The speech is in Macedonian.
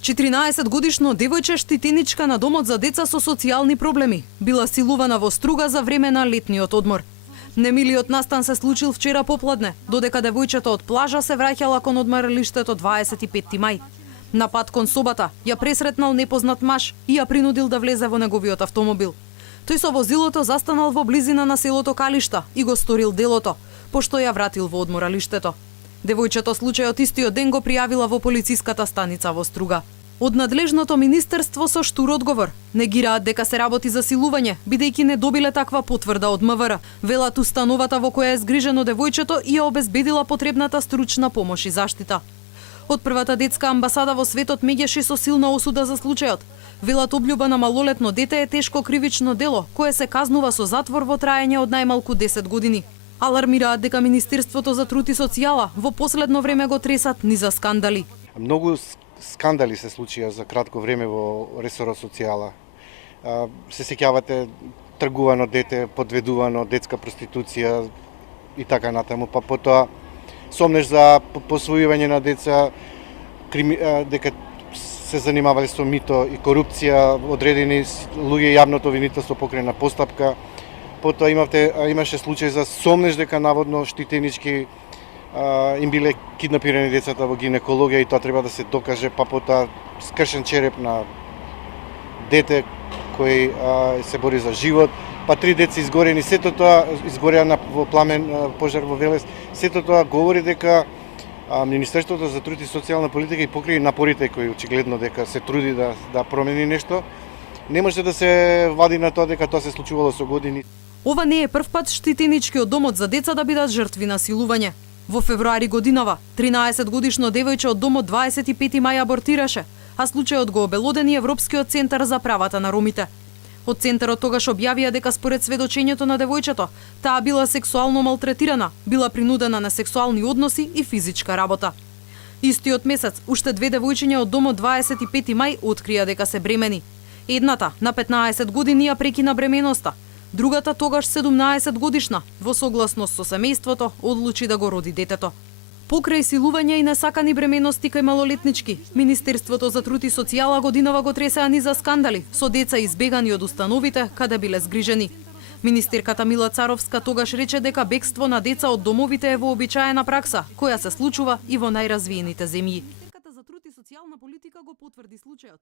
14-годишно девојче штитеничка на домот за деца со социјални проблеми била силувана во Струга за време на летниот одмор. Немилиот настан се случил вчера попладне, додека девојчето од плажа се враќала кон одморалиштето 25 мај. На пат кон собата ја пресретнал непознат маж и ја принудил да влезе во неговиот автомобил. Тој со возилото застанал во близина на селото Калишта и го сторил делото, пошто ја вратил во одморалиштето. Девојчето случајот истиот ден го пријавила во полициската станица во Струга. Од надлежното министерство со штур одговор негираат дека се работи за силување, бидејќи не добиле таква потврда од МВР. Велат установата во која е згрижено девојчето и ја обезбедила потребната стручна помош и заштита. Од првата детска амбасада во светот меѓаше со силна осуда за случајот. Велат облјуба на малолетно дете е тешко кривично дело, кое се казнува со затвор во траење од најмалку 10 години. Алармираат дека Министерството за труд и социјала во последно време го тресат низа скандали. Многу скандали се случија за кратко време во ресорот социјала. Се сеќавате тргувано дете, подведувано, детска проституција и така натаму, па потоа сомнеш за посвојување на деца, дека се занимавале со мито и корупција, одредени луѓе јавното обвинителство покрајна постапка. Потоа имаше случај за сомнеш дека наводно штитенички им биле киднапирани децата во гинекологија и тоа треба да се докаже, па потоа скршен череп на дете кој се бори за живот, па 3 деца изгорени, сето тоа изгореа во пламен пожар во Велес. Сето тоа говори дека Министерството за труд и социјална политика и покрај напорите кои очигледно дека се труди да промени нешто, не може да се вади на тоа дека тоа се случувало со години. Ова не е првпат штитеничкиот домот за деца да бидат жртви на силување. Во февруари годинава 13-годишно девојче од домот 25 мај абортираше, а случајот го обелодени Европскиот центар за правата на ромите. Од центарот тогаш објавија дека според сведочењето на девојчето, таа била сексуално малтретирана, била принудена на сексуални односи и физичка работа. Истиот месец, уште 2 девојчиња од домот 25 мај открија дека се бремени. Едната, на 15 години, ја прекина бременоста. Другата, тогаш 17 годишна, во согласност со семејството, одлучи да го роди детето. Покрај силување и несакани бременности кај малолетнички, Министерството за труд и социјала годинава го тресеа низа скандали со деца избегани од установите каде биле згрижени. Министерката Мила Царовска тогаш рече дека бегство на деца од домовите е вообичаена пракса, која се случува и во најразвиените земји. Министерката за труд и социјална политика го потврди случајот,